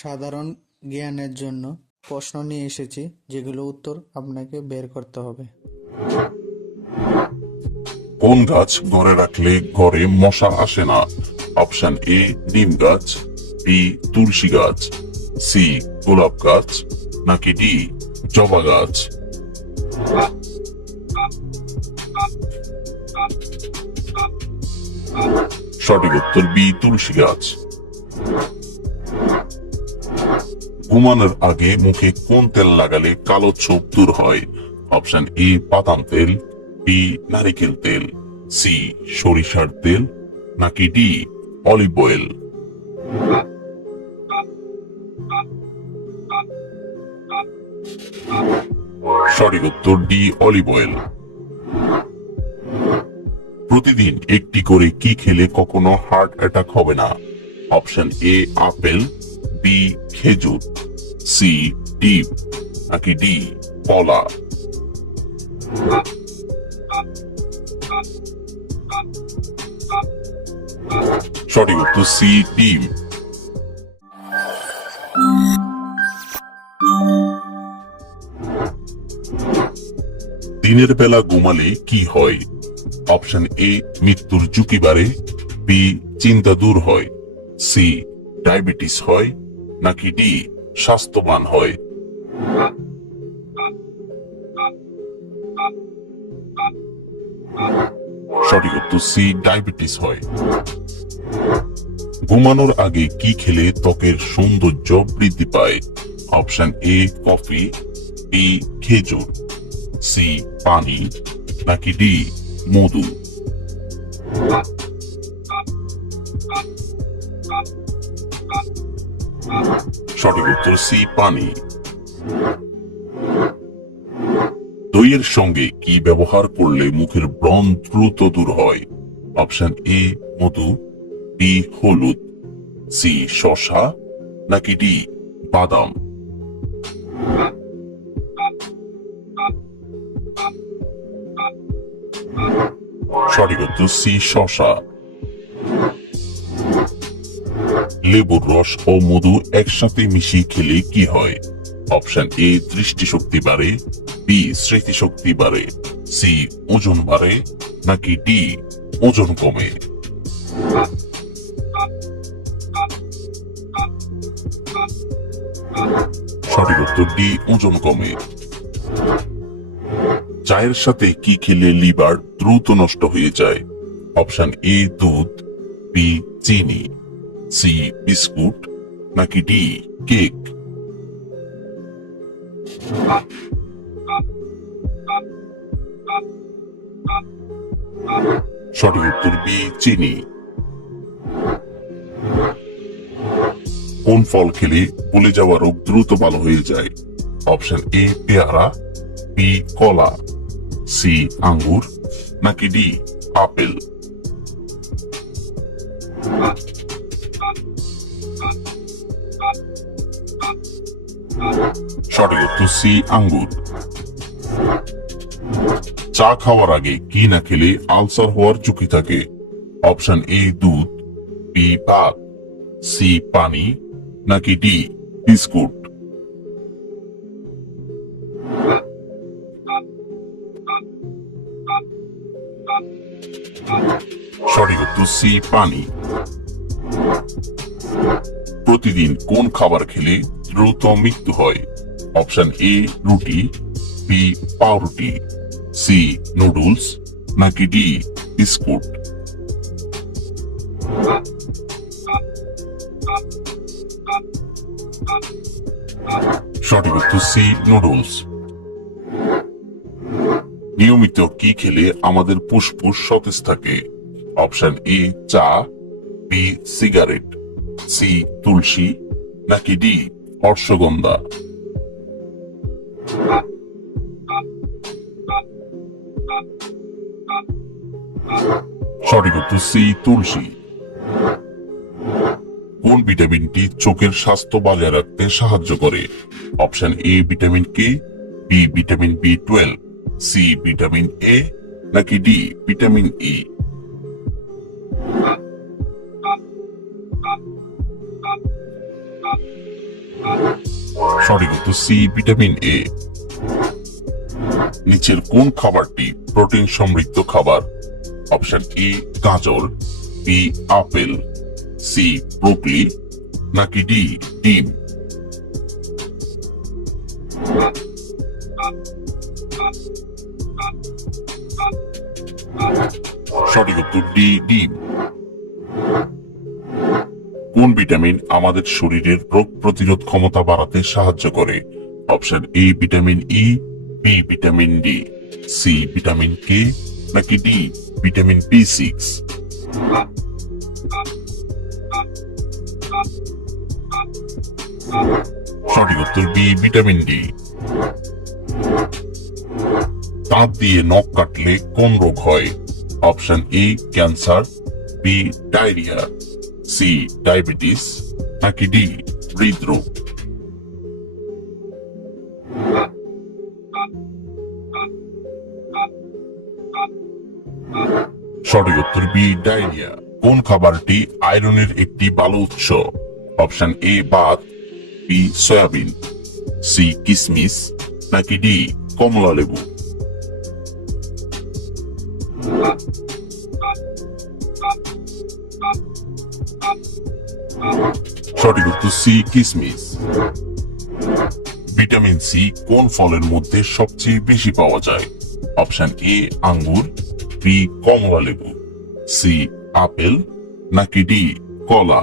সাধারণ জ্ঞানের জন্য প্রশ্ন নিয়ে এসেছি, যেগুলো উত্তর আপনাকে বের করতে হবে। কোন গাছ ঘরে রাখলে ঘরে মশা আসে না? অপশন এ নিম গাছ, বি তুলসী গাছ, সি গোলাপ গাছ, নাকি ডি জবা গাছ? সঠিক উত্তর বি তুলসী গাছ। ঘুমানোর আগে মুখে কোন তেল লাগালে কালো ছোপ দূর হয়? অপশন এ বাদাম তেল, বি নারিকেল তেল, সি সরিষার তেল, নাকি ডি অলিভ অয়েল? সঠিক উত্তর ডি অলিভ অয়েল। প্রতিদিন একটি করে কি খেলে কখনো হার্ট অ্যাটাক হবে না? অপশন এ আপেল, বি খেজুর, সি ডিম, নাকি ডি কলা? সঠিক উত্তর সি ডিম। দিনের বেলা ঘুমালে কি হয়? অপশন এ মৃত্যুর ঝুঁকি বাড়ে, বি চিন্তা দূর হয়, সি ডায়াবেটিস হয়, নাকি ডি স্বাস্থ্যবান হয়? সঠিক উত্তর সি ডায়াবেটিস হয়। ঘুমানোর আগে কি খেলে ত্বকের সৌন্দর্য বৃদ্ধি পায়? অপশন এ কফি, বি খেজুর, সি পানি, নাকি ডি মধু? সঠিক উত্তর সি পানি। দইয়ের সঙ্গে কি ব্যবহার করলে মুখের ব্রণ দ্রুত দূর হয়? অপশন এ মধু, বি হলুদ, সি শসা, নাকি ডি বাদাম? সঠিক উত্তর সি শসা। লেবুর রস ও মধু একসাথে মিশিয়ে খেলে কি হয়? অপশন এ দৃষ্টিশক্তি বাড়ে, বি স্মৃতিশক্তি বাড়ে, সি ওজন বাড়ে, নাকি ডি ওজন কমে? সঠিক উত্তর ডি ওজন কমে। চায়ের সাথে কি খেলে লিভার দ্রুত নষ্ট হয়ে যায়? অপশন এ দুধ, বি চিনি, সি বিস্কুট, নাকি ডি কেক? সঠিক উত্তর বি চিনি। কোন ফল খেলে বলে যাওয়া রোগ দ্রুত ভালো হয়ে যায়? অপশন এ পেয়ারা, বি কলা, সি আঙ্গুর, নাকি ডি আপেল? সঠিক উত্তর সি আঙ্গুর। চা খাওয়ার আগে কি না খেলে আলসার হওয়ার ঝুঁকি থাকে? অপশন এ দুধ, বি ভাত, সি পানি, নাকি ডি বিস্কুট? সঠিক উত্তর সি পানি। প্রতিদিন কোন খাবার খেলে দ্রুত মৃত্যু হয়? অপশন এ রুটি, বি পাউরুটি, সি নুডলস, নাকি ডি বিস্কুট? সঠিক উত্তর সি নুডলস। নিয়মিত কি খেলে আমাদের ফুসফুস সতেজ থাকে? অপশন এ চা, বি সিগারেট, সি তুলসী, নাকি ডি অশ্বগন্ধা? সঠিক উত্তর সি তুলসী। কোন ভিটামিনটি চোখের স্বাস্থ্য বজায় রাখতে সাহায্য করে? Option A vitamin K, B vitamin বি12, সি ভিটামিন এ, নাকি ডি ভিটামিন ই? সঠিক উত্তর সি ভিটামিন এ। নিচের কোন খাবারটি প্রোটিন সমৃদ্ধ খাবার? অপশন এ গাজর, বি আপেল, সি ব্রোকলি, নাকি ডি ডিম? সঠিক উত্তর ডি ডিম। কোন ভিটামিন আমাদের শরীরের রোগ প্রতিরোধ ক্ষমতা বাড়াতে সাহায্য করে? Option A vitamin E, B vitamin D, C vitamin K, নাকি ডি ভিটামিন বি6? সঠিক উত্তর বি ভিটামিন ডি। দাঁত দিয়ে নখ কাটলে কোন রোগ হয়? Option A cancer, B diarrhoea, C diabetes, নাকি ডি হৃদরোগ? সঠিক উত্তর বি ডায়রিয়া। কোন খাবারটি আয়রনের একটি ভালো উৎস? অপশন এ ভাত, বি সয়াবিন, সি কিসমিস, নাকি ডি কমলা লেবু? সঠিক উত্তর সি কিসমিস। ভিটামিন সি কোন ফলের মধ্যে সবচেয়ে বেশি পাওয়া যায়? অপশন এ আঙ্গুর, বি কমলা লেবু, সি আপেল, নাকি ডি কলা?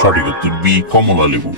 সঠিক উত্তর বি কমলা লেবু।